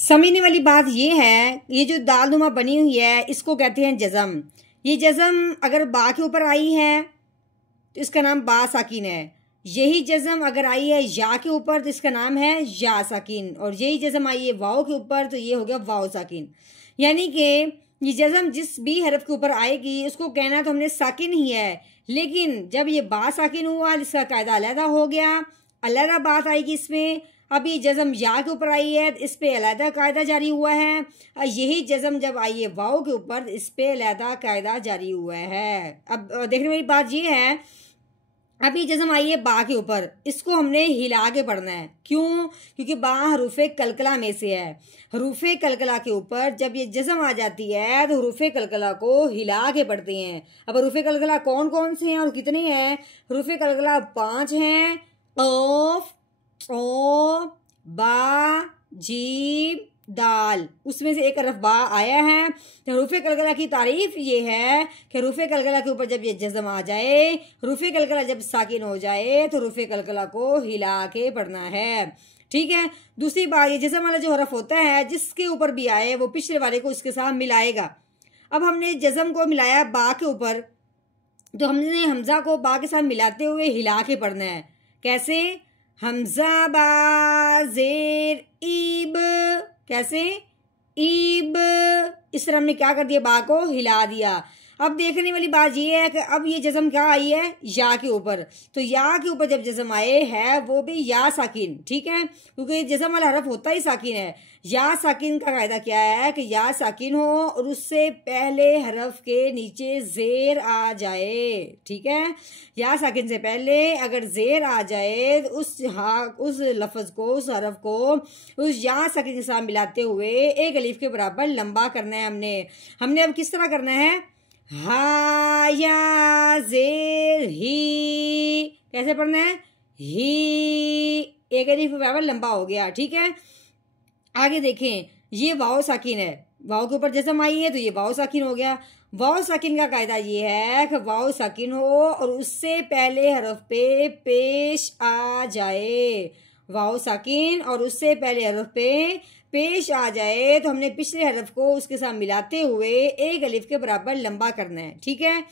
समझने वाली बात ये है, ये जो दालनुमा बनी हुई है इसको कहते हैं जज़म। ये जज़म अगर बा के ऊपर आई है तो इसका नाम बा साकिन है। यही जज़म अगर आई है या के ऊपर तो इसका नाम है या साकिन, और यही जज़म आई है वाव के ऊपर तो ये हो गया वाव साकिन। यानी कि ये जज़म जिस भी हरफ के ऊपर आएगी उसको कहना तो हमने साकिन ही है, लेकिन जब ये बा साकिन हुआ इसका कायदा अलहदा हो गया, अलहदा बात आएगी इसमें। अब ये जज़म या के ऊपर आई है इस पे अलहदा कायदा जारी हुआ है, और यही जज़म जब आई है वाव के ऊपर इस पे अलहदा कायदा जारी हुआ है। अब देखने वाली बात ये है, अभी जज़म आई है बा के ऊपर, इसको हमने हिला के पढ़ना है। क्यों? क्योंकि बा हरूफे कलकला में से है। हरूफे कलकला के ऊपर जब ये जज़म आ जाती है तो हरूफे कलकला को हिला के पढ़ते हैं। अब हरूफे कलकला कौन कौन से हैं और कितने हैं? हरूफे कलकला 5 हैं। क़ाफ़, क़ाफ़, बा, जीम, दाल, उसमें से एक हरफ बा आया है। तो हरूफे कलकला की तारीफ ये है कि हरूफे कलकला के ऊपर जब ये जज़म आ जाए, हरूफे कलकला जब साकिन हो जाए तो हरूफे कलकला को हिला के पढ़ना है। ठीक है। दूसरी बात, ये जज़म वाला जो हरफ होता है जिसके ऊपर भी आए वो पिछले वाले को इसके साथ मिलाएगा। अब हमने जज़म को मिलाया बा के ऊपर, तो हमने हमजा को बा के साथ मिलाते हुए हिला के पढ़ना है। कैसे? हमजा बा जेर ईब, कैसे? ईब। इस तरह हमने क्या कर दिया, बा को हिला दिया। अब देखने वाली बात ये है कि अब ये जज़म क्या आई है या के ऊपर, तो या के ऊपर जब जज़म आए है वो भी या साकिन। ठीक है, क्योंकि जज़म वाला हरफ होता ही साकिन है। या साकिन का कायदा क्या है कि या साकिन हो और उससे पहले हरफ के नीचे जेर आ जाए। ठीक है, या साकिन से पहले अगर जेर आ जाए तो उस लफ्ज़ को, उस हरफ को उस या साकिन के साथ मिलाते हुए एक अलीफ के बराबर लंबा करना है हमने अब किस तरह करना है? हा या जेर ही, कैसे पढ़ना है? ही, एक अलीफ के बराबर लंबा हो गया। ठीक है, आगे देखें, ये वाव साकिन है, वाव के ऊपर जज़म आई है तो ये वाव साकिन हो गया। वाव साकिन का कायदा ये है कि वाव साकिन हो और उससे पहले हरफ पे पेश आ जाए। वाव साकिन और उससे पहले हरफ पे पेश आ जाए तो हमने पिछले हरफ को उसके साथ मिलाते हुए एक अलिफ के बराबर लंबा करना है। ठीक है,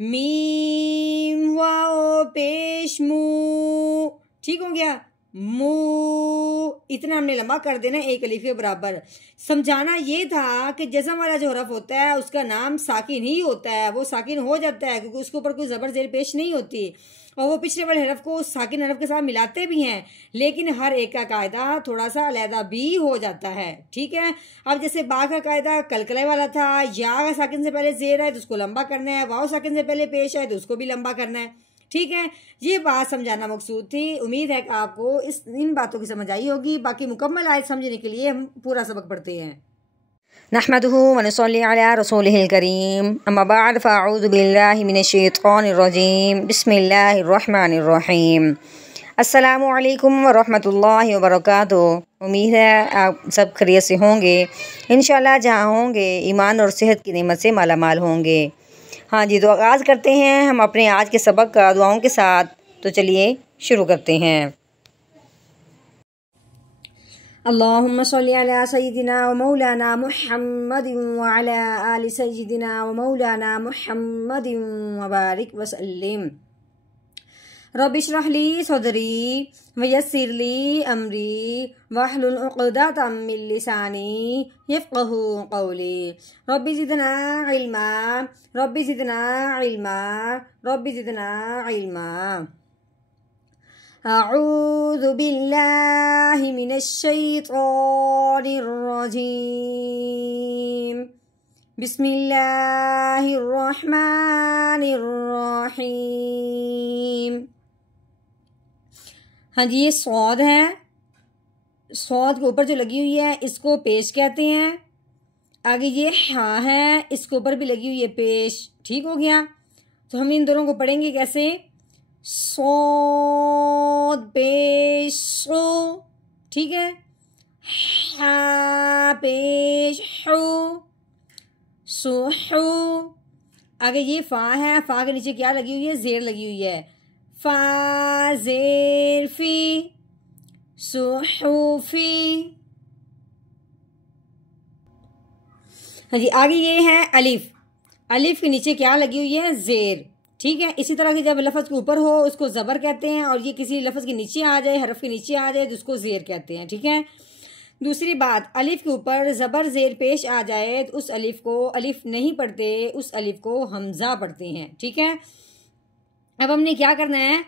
मीम वाओ पेश मू, ठीक हो गया, मू, इतना हमने लंबा कर देना एक अलिफ के बराबर। समझाना ये था कि जज़म वाला जो हरफ होता है उसका नाम साकिन ही होता है, वो साकिन हो जाता है क्योंकि उसके ऊपर कोई ज़बर ज़ेर पेश नहीं होती, और वो पिछले वाले हरफ को साकिन हरफ के साथ मिलाते भी हैं, लेकिन हर एक का कायदा थोड़ा सा अलहदा भी हो जाता है। ठीक है, अब जैसे बा का कायदा कलकले वाला था, या साकिन से पहले जेर है तो उसको लंबा करना है, वाव साकिन से पहले पेश है तो उसको भी लंबा करना है। ठीक है, ये बात समझाना मकसूद थी। उम्मीद है कि आपको इन बातों की समझ आई होगी। बाकी मुकम्मल आयत समझने के लिए हम पूरा सबक पढ़ते हैं। नहमदुहु व नसल्ली अला रसूलिहिल करीम, अम्मा बाद फ़अऊज़ु बिल्लाहि मिनश्शैतानिर रजीम, बिस्मिल्लाहिर रहमानिर रहीम। अस्सलामु अलैकुम व रहमतुल्लाहि व बरकातुहू। उम्मीद है आप सब खैरियत से होंगे। इंशाअल्लाह जहाँ होंगे ईमान और सेहत की नेमत से माला माल होंगे। हाँ जी, तो आगाज़ करते हैं हम अपने आज के सबक का दुआओं के साथ। तो चलिए शुरू करते हैं। अल्लाहुम्मा सल्ली अला सय्यिदिना व मौलाना मुहम्मदिन व अला आलि सय्यिदिना व मौलाना मुहम्मदिन व बारिक व सल्लिम। रब्बि इश्रह ली सदरी व यस्सिर ली अमरी वहलुल उक़दतम मिन लिसानी यफ़क़हू क़ौली। Rabbi ज़िदना इल्मा, rabbi ज़िदना इल्मा, rabbi ज़िदना इल्मा। अऊज़ु बिल्लाहि मिनश्शैतानिर रजीम, बिस्मिल्लाहिर रहमानिर रहीम। हाँ जी, ये सौद है, सौद के ऊपर जो लगी हुई है इसको पेश कहते हैं। आगे ये हाँ है, इसके ऊपर भी लगी हुई है पेश। ठीक हो गया, तो हम इन दोनों को पढ़ेंगे कैसे? सौद पेश सो, ठीक है, हा पेश हु, सुहु। आगे ये फा है, फा के नीचे क्या लगी हुई है? जेर लगी हुई है। फा जेर फी, सुहुफी। हाँ जी, आगे ये है अलिफ। अलिफ के नीचे क्या लगी हुई है? ज़ेर। ठीक है, इसी तरह की जब लफ्ज़ के ऊपर हो उसको ज़बर कहते हैं, और ये किसी लफ्ज़ के नीचे आ जाए, हरफ के नीचे आ जाए तो उसको ज़ेर कहते हैं। ठीक है, दूसरी बात, अलिफ के ऊपर ज़बर ज़ेर पेश आ जाए तो उस अलिफ को अलिफ नहीं पढ़ते, उस अलिफ को हमज़ा पढ़ते हैं। ठीक है, अब हमने क्या करना है?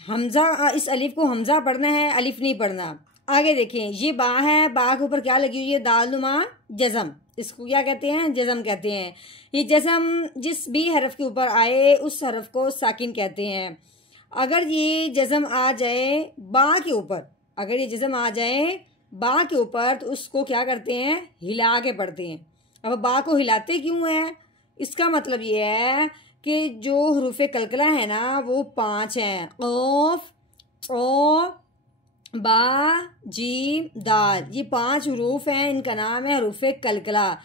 हमज़ा, इस अलिफ को हमज़ा पढ़ना है, अलिफ नहीं पढ़ना। आगे देखें, ये बा है, बा के ऊपर क्या लगी हुई है? दालनुमा जज़म। इसको क्या कहते हैं? जज़म कहते हैं। ये जज़म जिस भी हरफ के ऊपर आए उस हरफ को साकिन कहते हैं। अगर ये जज़म आ जाए बा के ऊपर, अगर ये जज़म आ जाए बा के ऊपर तो उसको क्या करते हैं? हिला के पढ़ते हैं। अब बा को हिलाते क्यों हैं? इसका मतलब ये है कि जो हरूफ कलकला है ना वो 5 हैं। क़ाफ़, ओ, बा, जीम, दाल, ये 5 हरूफ हैं, इनका नाम है हरूफ कलकला।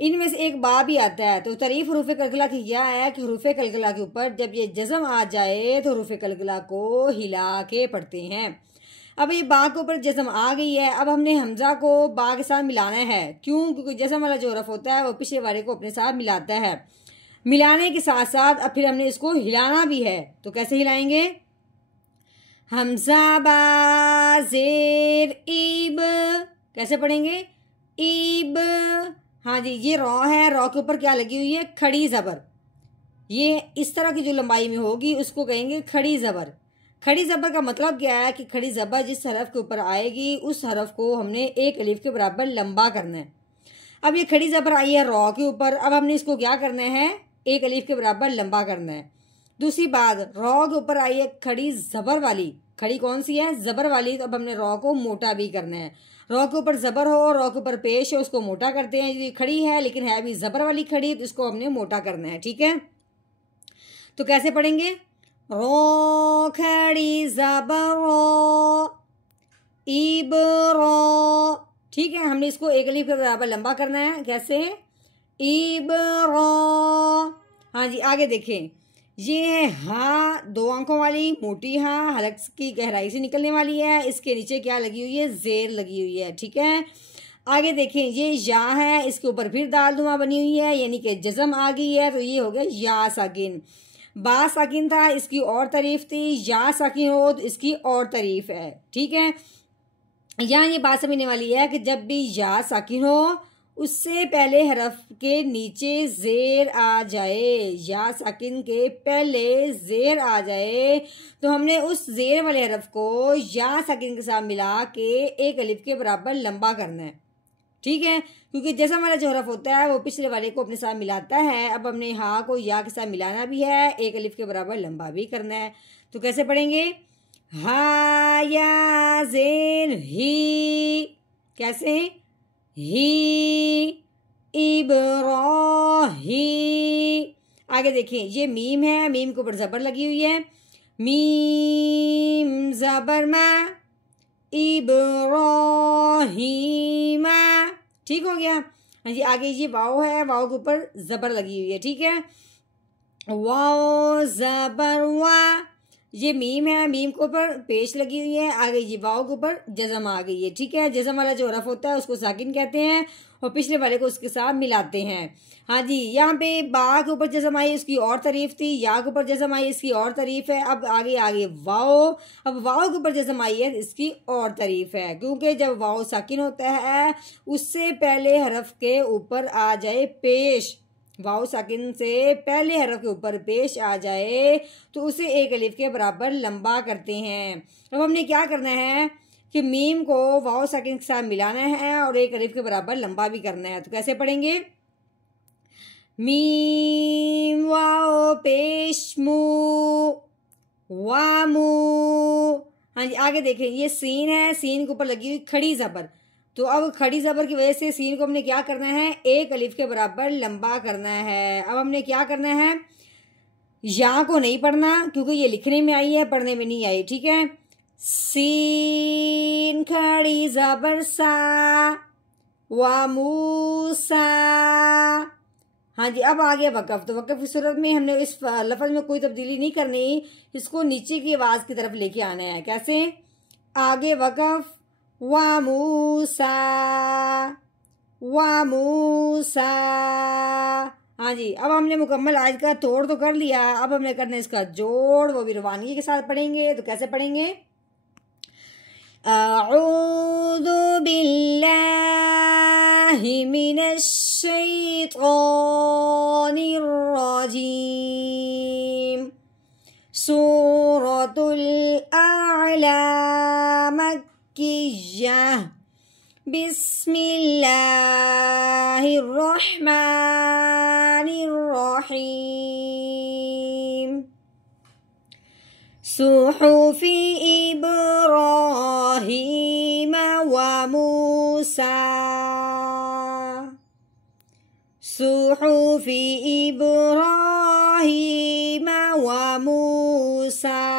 इनमें से एक बा भी आता है। तो तारीफ हरूफ कलकला की यह है कि हरूफ कलकला के ऊपर जब ये जज़म आ जाए तो हरूफ कलकला को हिला के पढ़ते हैं। अब ये बा के ऊपर जज़म आ गई है, अब हमने हमज़ा को बा के साथ मिलाना है। क्यों? क्योंकि जज़म वाला जो हरफ होता है वो पिछले वाले को अपने साथ मिलाता है। मिलाने के साथ साथ अब फिर हमने इसको हिलाना भी है। तो कैसे हिलाएंगे? हमज़ा बा ज़ेर ईब, कैसे पढ़ेंगे? ईब। हाँ जी, ये रॉ है, रॉ के ऊपर क्या लगी हुई है? खड़ी ज़बर। ये इस तरह की जो लंबाई में होगी उसको कहेंगे खड़ी ज़बर। खड़ी ज़बर का मतलब क्या है? कि खड़ी ज़बर जिस हरफ के ऊपर आएगी उस हरफ को हमने एक अलिफ के बराबर लंबा करना है। अब ये खड़ी ज़बर आई है रॉ के ऊपर, अब हमने इसको क्या करना है? एक अलिफ के बराबर लंबा करना है। दूसरी बात, रॉ के ऊपर आई है खड़ी ज़बर वाली। खड़ी कौन सी है? ज़बर वाली। तो अब हमने रॉ को मोटा भी करना है। रॉ के ऊपर ज़बर हो, रॉ के ऊपर पेश हो, उसको मोटा करते हैं। ये खड़ी है लेकिन है भी ज़बर वाली खड़ी, तो इसको हमने मोटा करना है। ठीक है, तो कैसे पढ़ेंगे? रो खड़ी ज़बर रो, ईब रो। ठीक है, हमने इसको एक अलिफ के बराबर लंबा करना है। कैसे? ईब रो। हाँ जी, आगे देखें, ये है हा, 2 अंकों वाली मोटी हा, हलक की गहराई से निकलने वाली है। इसके नीचे क्या लगी हुई है? ज़ेर लगी हुई है। ठीक है, आगे देखें, ये या है, इसके ऊपर फिर दालनुमा बनी हुई है, यानी कि जज़म आ गई है, तो ये हो गया या साकिन। बा साकिन था, इसकी और तारीफ थी। या साकिन हो तो इसकी और तारीफ है। ठीक है, यहाँ ये बात समझने वाली है कि जब भी या साकिन हो उससे पहले हरफ के नीचे ज़ेर आ जाए, या साकिन के पहले ज़ेर आ जाए तो हमने उस ज़ेर वाले हरफ को या साकिन के साथ मिला के एक अलिफ के बराबर लंबा करना है। ठीक है, क्योंकि जैसा हमारा जो हरफ होता है वो पिछले वाले को अपने साथ मिलाता है। अब हमने हा को या के साथ मिलाना भी है, एक अलिफ के बराबर लंबा भी करना है। तो कैसे पढ़ेंगे? हा या ज़ेर ही, कैसे? ही, इब्राही। आगे देखिए, ये मीम है, मीम के ऊपर ज़बर लगी हुई है। मीम ज़बर मा, इब्राहीमा। ठीक हो गया? हाँ जी, आगे ये वाव है, वाव के ऊपर ज़बर लगी हुई है। ठीक है, वाव ज़बर वा। ये मीम है, मीम के ऊपर पेश लगी हुई है। आगे ये वाव के ऊपर जज़म आ गई है। ठीक है, जज़म वाला जो हरफ होता है उसको साकिन कहते हैं और पिछले वाले को उसके साथ मिलाते हैं। हाँ जी, यहाँ पे बा के ऊपर जज़म आई, उसकी और तारीफ थी। या के ऊपर जज़म आई, इसकी और तारीफ है। अब आगे वाव, अब वाव के ऊपर जज़म आई है, इसकी और तारीफ है। क्योंकि जब वाव साकिन होता है उससे पहले हरफ के ऊपर आ जाए पेश, वाव साकिन से पहले हरफ के ऊपर पेश आ जाए तो उसे एक अलिफ के बराबर लंबा करते हैं। अब हमने क्या करना है कि मीम को वाव साकिन के साथ मिलाना है और एक अलिफ के बराबर लंबा भी करना है। तो कैसे पढ़ेंगे? मीम वाव पेश मू, वामू। हाँ जी, आगे देखें, ये सीन है, सीन के ऊपर लगी हुई खड़ी ज़बर। तो अब खड़ी ज़बर की वजह से सीन को हमने क्या करना है? एक अलिफ के बराबर लंबा करना है। अब हमने क्या करना है? या को नहीं पढ़ना क्योंकि ये लिखने में आई है, पढ़ने में नहीं आई। ठीक है, सीन खड़ी ज़बर सा, वा मूसा। हाँ जी, अब आ गया वक़फ़। तो वक़फ़ की सूरत में हमने इस लफ्ज़ में कोई तब्दीली नहीं करनी, इसको नीचे की आवाज़ की तरफ लेके आना है। कैसे? आगे वक़फ़, वा मूसा, व मूसा। हाँ जी, अब हमने मुकम्मल आयत का तोड़ तो कर लिया, अब हमने करना है इसका जोड़, वो भी रवानगी के साथ पढ़ेंगे। तो कैसे पढ़ेंगे? अऊज़ु बिल्लाहि मिनश शैतानिर रजीम। सूरतुल आला मक्किय्यह। बिस्मिल्लाहिर्रहमानिर्रहीम। सुहुफि इब्राहीम व मूसा। सुहुफि इब्राहीम व मूसा।